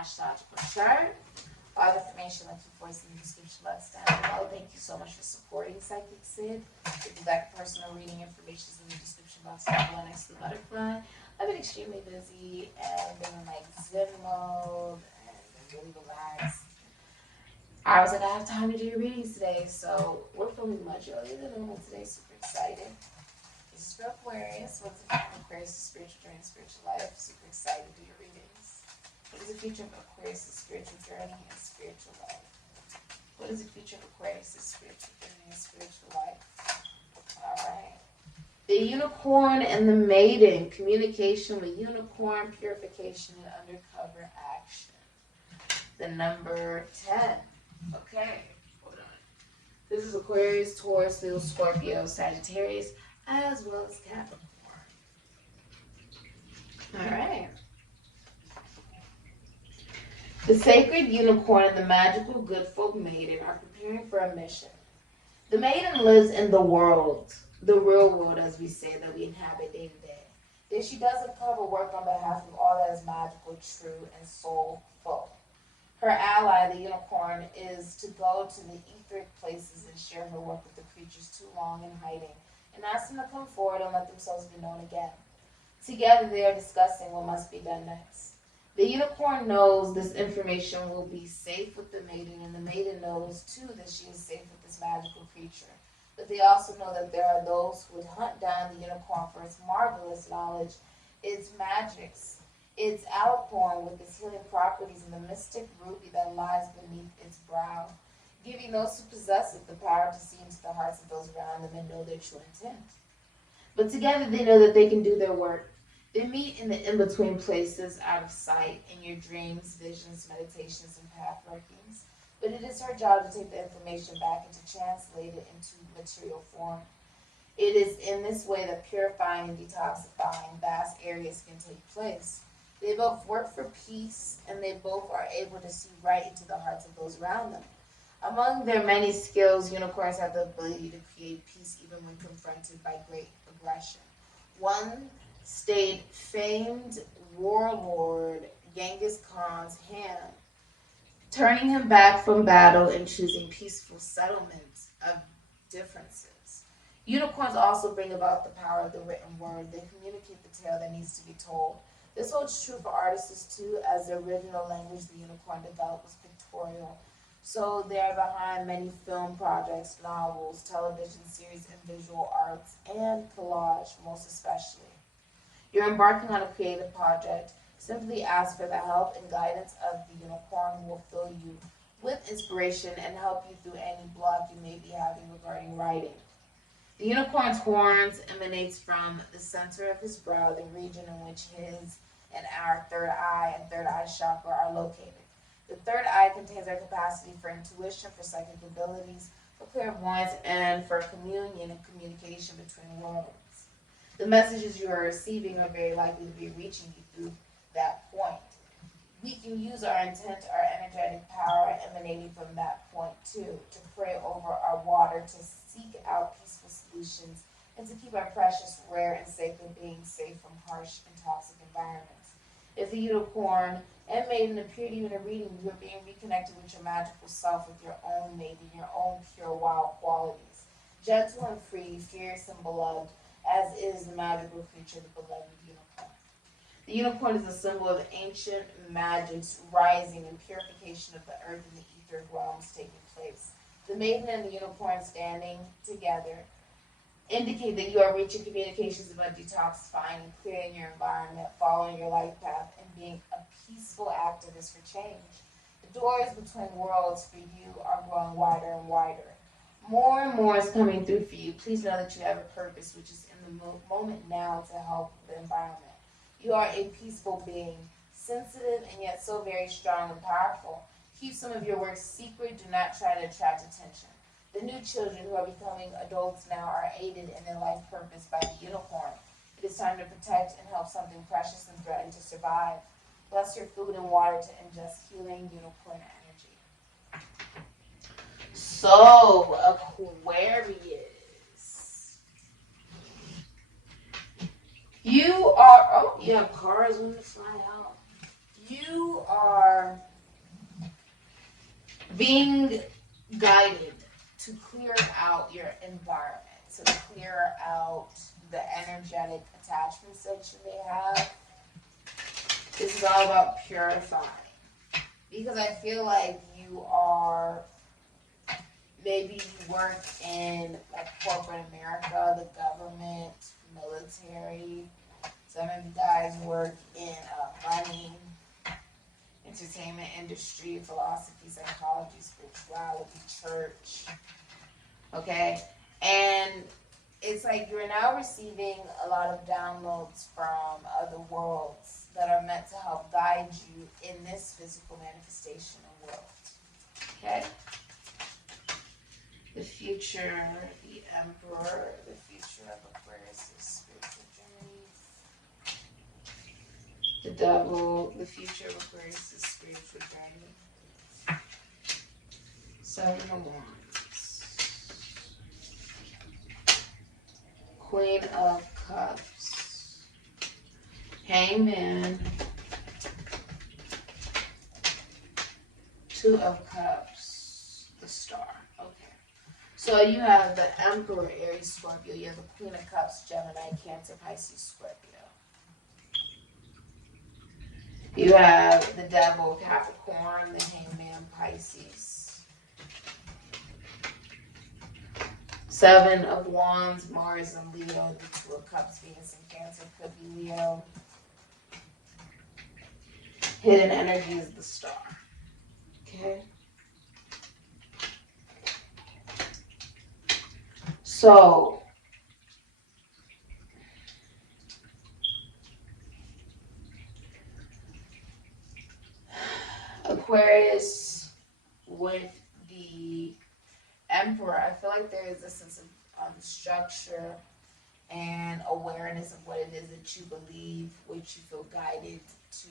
astrological chart. All the information like your voice in the description box down below. Thank you so much for supporting Sikiksyd. If you'd like personal reading, information is in the description box down below next to the butterfly. I've been extremely busy and been in like Zen mode and been really relaxed. I was like, I have time to do your readings today, so we're filming much earlier than normal today. Super excited. This is for Aquarius. What's the future of Aquarius' spiritual journey, spiritual life? Super excited to do your readings. What is the future of Aquarius' spiritual journey and spiritual life? What is the future of Aquarius' spiritual journey and spiritual life? Alright. The unicorn and the maiden. Communication with unicorn, purification, and undercover action. The number 10. Okay, hold on. This is Aquarius, Taurus, Leo, Scorpio, Sagittarius, as well as Capricorn. Alright. The sacred unicorn and the magical good folk maiden are preparing for a mission. The maiden lives in the world, the real world as we say, that we inhabit day to day. There she does uncover work on behalf of all that is magical, true, and soulful. Her ally, the unicorn, is to go to the etheric places and share her work with the creatures too long in hiding, and ask them to come forward and let themselves be known again. Together they are discussing what must be done next. The unicorn knows this information will be safe with the maiden, and the maiden knows too that she is safe with this magical creature. But they also know that there are those who would hunt down the unicorn for its marvelous knowledge, its magics, its alicorn with its healing properties, and the mystic ruby that lies beneath its brow, giving those who possess it the power to see into the hearts of those around them and know their true intent. But together they know that they can do their work. They meet in the in-between places, out of sight, in your dreams, visions, meditations, and path workings. But it is her job to take the information back and to translate it into material form. It is in this way that purifying and detoxifying vast areas can take place. They both work for peace, and they both are able to see right into the hearts of those around them. Among their many skills, unicorns have the ability to create peace even when confronted by great aggression. One stayed famed warlord Genghis Khan's hand, turning him back from battle and choosing peaceful settlements of differences. Unicorns also bring about the power of the written word. They communicate the tale that needs to be told. This holds true for artists too, as the original language the unicorn developed was pictorial. So they are behind many film projects, novels, television series, and visual arts, and collage most especially. You're embarking on a creative project. Simply ask for the help and guidance of the unicorn, who will fill you with inspiration and help you through any block you may be having regarding writing. The unicorn's horns emanates from the center of his brow, the region in which his and our third eye and third eye chakra are located. The third eye contains our capacity for intuition, for psychic abilities, for clairvoyance, and for communion and communication between worlds. The messages you are receiving are very likely to be reaching you through that point. We can use our intent, our energetic power emanating from that point too, to pray over our water, to seek out peaceful solutions, and to keep our precious, rare, and sacred beings safe from harsh and toxic environments. If the unicorn and maiden appear to you in a reading, you are being reconnected with your magical self, with your own maiden, your own pure, wild qualities. Gentle and free, fierce and beloved, as is the magical creature, the beloved unicorn. The unicorn is a symbol of ancient magics rising and purification of the earth and the etheric realms taking place. The maiden and the unicorn standing together indicate that you are reaching communications about detoxifying and clearing your environment, following your life path, and being a peaceful activist for change. The doors between worlds for you are growing wider and wider. More and more is coming through for you. Please know that you have a purpose, which is in the moment now to help the environment. You are a peaceful being, sensitive and yet so very strong and powerful. Keep some of your work secret. Do not try to attract attention. The new children who are becoming adults now are aided in their life purpose by the unicorn. It is time to protect and help something precious and threaten to survive. Bless your food and water to ingest healing unicorn energy. So, Aquarius. You are, oh yeah, cars want to fly out. You you are being guided to clear out your environment, to clear out the energetic attachments that you may have. This is all about purifying. Because I feel like you are, maybe you work in like corporate America, the government, military. Some of you guys work in money, entertainment industry, philosophy, psychology, spirituality, church. Okay? And it's like you're now receiving a lot of downloads from other worlds that are meant to help guide you in this physical manifestation of world. Okay? The future, the Emperor, the future of Aquarius is spiritual journey. The Devil, the future of Aquarius is spiritual journey. 7 of Wands. Queen of Cups. Hangman. 2 of Cups. The Star. Okay. So you have the Emperor, Aries, Scorpio. You have the Queen of Cups, Gemini, Cancer, Pisces, Scorpio. You have the Devil, Capricorn, the Hangman, Pisces. 7 of Wands, Mars and Leo. The 2 of Cups, Venus and Cancer, could be Leo. Hidden energy is the Star. Okay. So, Aquarius with the Emperor, I feel like there is a sense of structure and awareness of what it is that you believe, which you feel guided to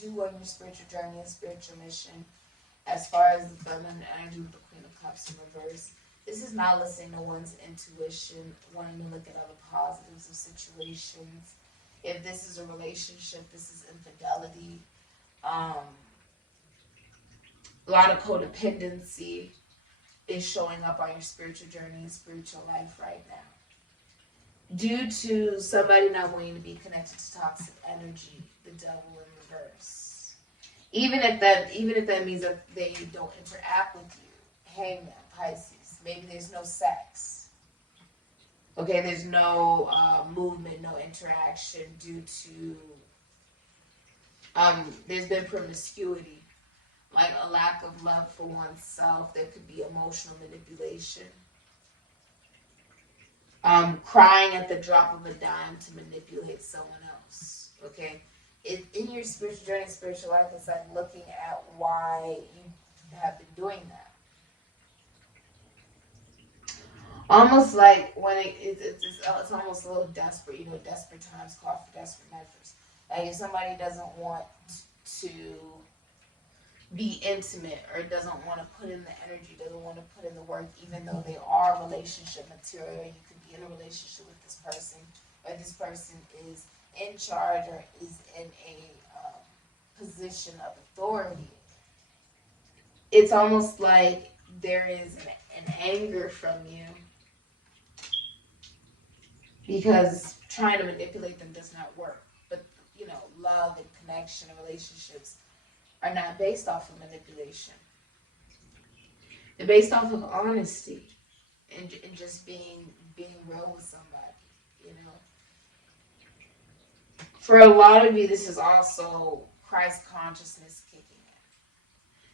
do on your spiritual journey and spiritual mission. As far as the feminine energy with the Queen of Cups in reverse, this is not listening to one's intuition, wanting to look at other positives of situations. If this is a relationship, this is infidelity. A lot of codependency is showing up on your spiritual journey and spiritual life right now. Due to somebody not wanting to be connected to toxic energy, the Devil in reverse. Even if that means that they don't interact with you, Hangman, Pisces. Maybe there's no sex. Okay, there's no movement, no interaction due to there's been promiscuity, like a lack of love for oneself. There could be emotional manipulation. Crying at the drop of a dime to manipulate someone else. Okay, in your spiritual journey, spiritual life, it's like looking at why you have been doing that. Almost like when it's almost a little desperate. You know, desperate times call for desperate measures. Like if somebody doesn't want to be intimate or doesn't want to put in the energy, doesn't want to put in the work, even though they are relationship material, you could be in a relationship with this person, or this person is in charge or is in a position of authority. It's almost like there is an anger from you because trying to manipulate them does not work. But, you know, love and connection and relationships are not based off of manipulation. They're based off of honesty and just being real with somebody, you know. For a lot of you, this is also Christ consciousness kicking in.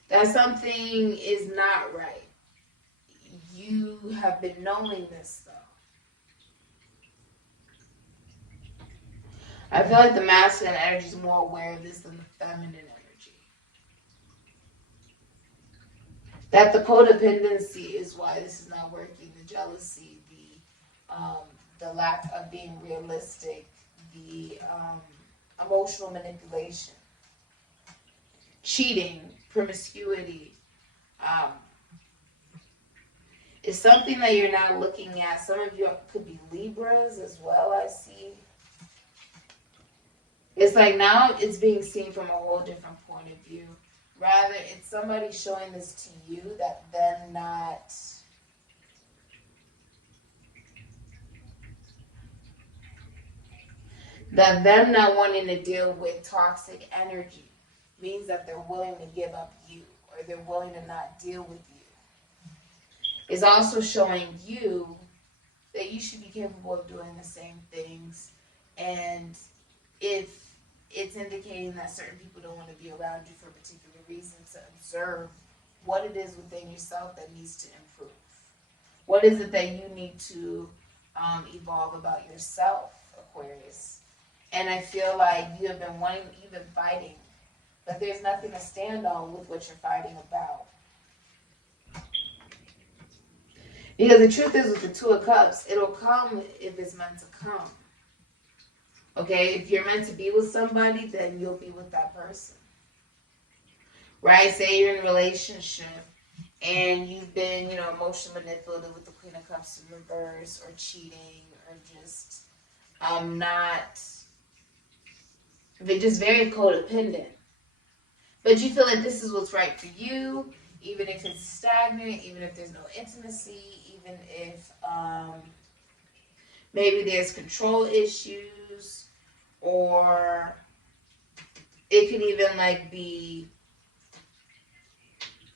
That something is not right. You have been knowing this, though. I feel like the masculine energy is more aware of this than the feminine energy. That the codependency is why this is not working. The jealousy, the lack of being realistic, the emotional manipulation, cheating, promiscuity, is something that you're now looking at. Some of you could be Libras as well, I see. It's like now it's being seen from a whole different point of view. Rather, it's somebody showing this to you that them not wanting to deal with toxic energy means that they're willing to give up you, or they're willing to not deal with you. It's also showing you that you should be capable of doing the same things. And if it's indicating that certain people don't want to be around you for a particular reason, to observe what it is within yourself that needs to improve. What is it that you need to evolve about yourself, Aquarius? And I feel like you've been fighting, but there's nothing to stand on with what you're fighting about. Because the truth is, with the Two of Cups, it'll come if it's meant to come. Okay, if you're meant to be with somebody, then you'll be with that person. Right? Say you're in a relationship and you've been, emotionally manipulative with the Queen of Cups in reverse, or cheating, or just they're just very codependent. But you feel like this is what's right for you, even if it's stagnant, even if there's no intimacy, even if maybe there's control issues, or it could even be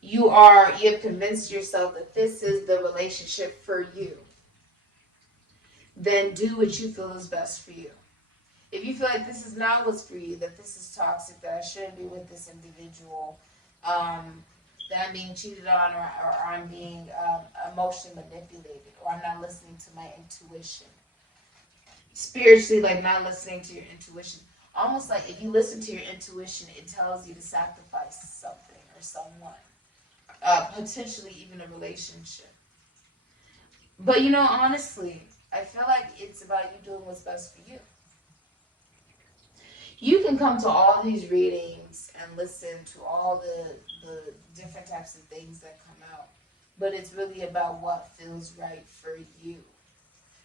you have convinced yourself that this is the relationship for you. Then do what you feel is best for you. If you feel like this is not what's for you, that this is toxic, that I shouldn't be with this individual, that I'm being cheated on, or I'm being emotionally manipulated, or I'm not listening to my intuition. Spiritually, not listening to your intuition. Almost like if you listen to your intuition, it tells you to sacrifice something or someone. Potentially even a relationship. But honestly, I feel like it's about you doing what's best for you. You can come to all these readings and listen to all the different types of things that come out, but it's really about what feels right for you.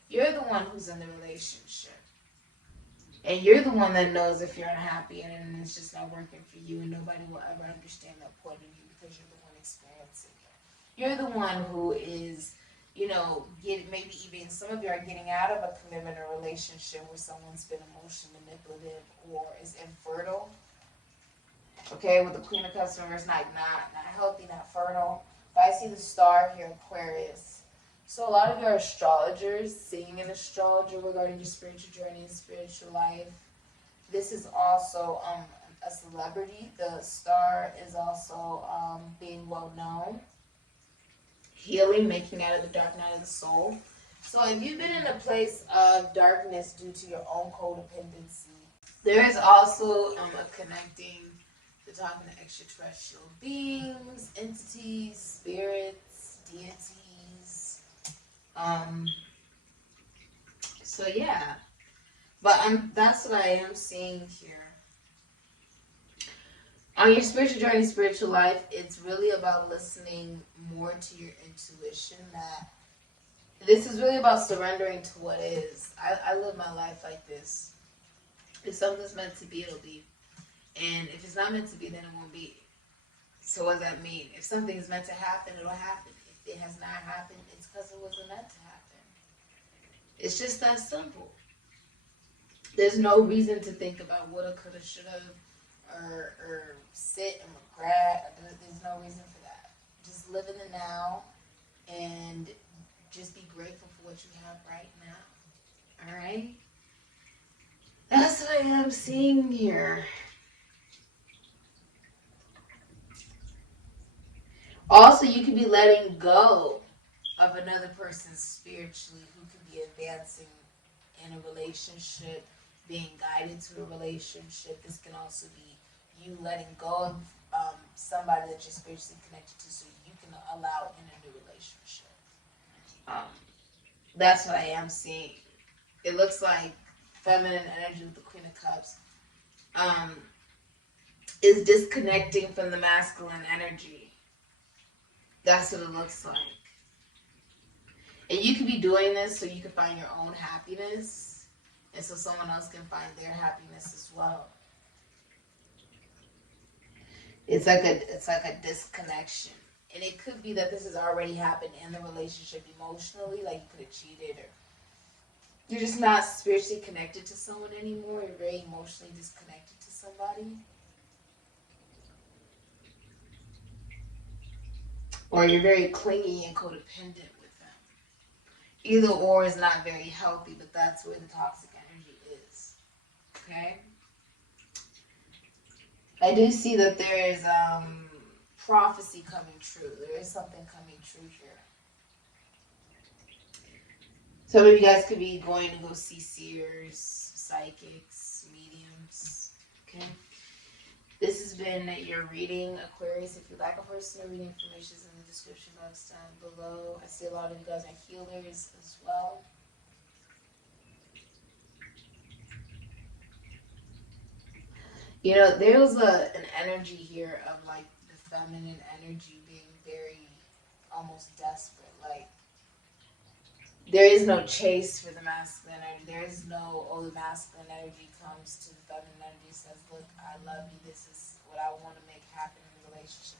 You're the one who's in the relationship, and you're the one that knows if you're unhappy and it's just not working for you, and nobody will ever understand that point of view because you're the one experiencing it. You're the one who is, maybe even some of you are getting out of a commitment or relationship where someone's been emotionally manipulative or is infertile. Okay, with the Queen of Cups, remember, it's not healthy, not fertile. But I see the star here, Aquarius. So a lot of you are astrologers, seeing an astrologer regarding your spiritual journey and spiritual life. This is also a celebrity. The star is also being well known. Healing, making out of the dark night of the soul. So if you've been in a place of darkness due to your own codependency, there is also a connecting to talking to extraterrestrial beings, entities, spirits, deities. So yeah, but that's what I am seeing here. On your spiritual journey, spiritual life, it's really about listening more to your intuition. That this is really about surrendering to what is. I live my life like this. If something's meant to be, it'll be. And if it's not meant to be, then it won't be. So what does that mean? If something is meant to happen, it'll happen. If it has not happened, it's because it wasn't meant to happen. It's just that simple. There's no reason to think about woulda, coulda, shoulda, or sit and regret. There's no reason for that. Just live in the now and just be grateful for what you have right now. All right? That's what I am seeing here. Also, you could be letting go of another person spiritually who could be advancing in a relationship, being guided to a relationship. This can also be you letting go of somebody that you're spiritually connected to so you can allow in a new relationship. That's what I am seeing. It looks like feminine energy with the Queen of Cups is disconnecting from the masculine energy. That's what it looks like. And you could be doing this so you can find your own happiness And so someone else can find their happiness as well. It's like a disconnection. And it could be that this has already happened in the relationship emotionally, like you could have cheated, or you're just not spiritually connected to someone anymore. You're very emotionally disconnected to somebody. Or you're very clingy and codependent with them. Either or is not very healthy, but that's where the toxic energy is. Okay? I do see that there is prophecy coming true. There is something coming true here. Some of you guys could be going to go see seers, psychics, mediums. Okay? This has been your reading, Aquarius. If you'd like a personal reading, information is in the description box down below. I see a lot of you guys are healers as well. You know, there was an energy here of like the feminine energy being very almost desperate. Like, there is no chase for the masculine energy. There is no, oh, the masculine energy comes to the feminine energy, says, look, I love you. This is what I want to make happen in the relationship.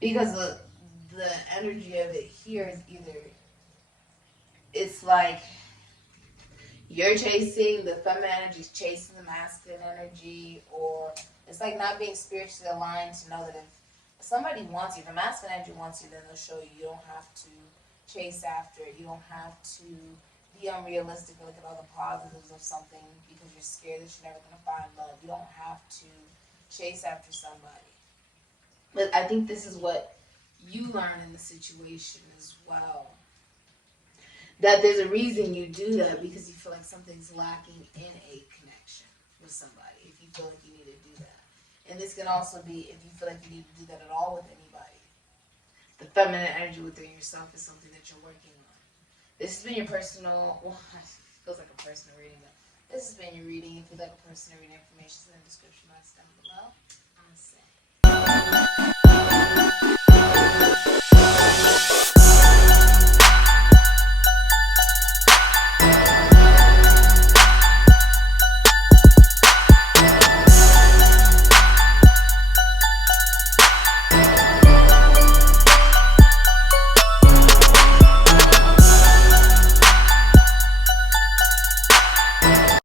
Because the energy of it here is either, it's like you're chasing, the feminine energy is chasing the masculine energy, or it's like not being spiritually aligned to know that if somebody wants you, if the masculine energy wants you, then they'll show you. You don't have to chase after it. You don't have to be unrealistic and look at all the positives of something because you're scared that you're never going to find love. You don't have to chase after somebody. But I think this is what you learn in the situation as well. That there's a reason you do that, because you feel like something's lacking in a connection with somebody. If you feel like you need to do that. And this can also be if you feel like you need to do that at all with anybody. The feminine energy within yourself is something that you're working on. This has been your personal, well, it feels like a personal reading, but this has been your reading. If you'd like a personal reading, information is in the description box down below. I'm saying.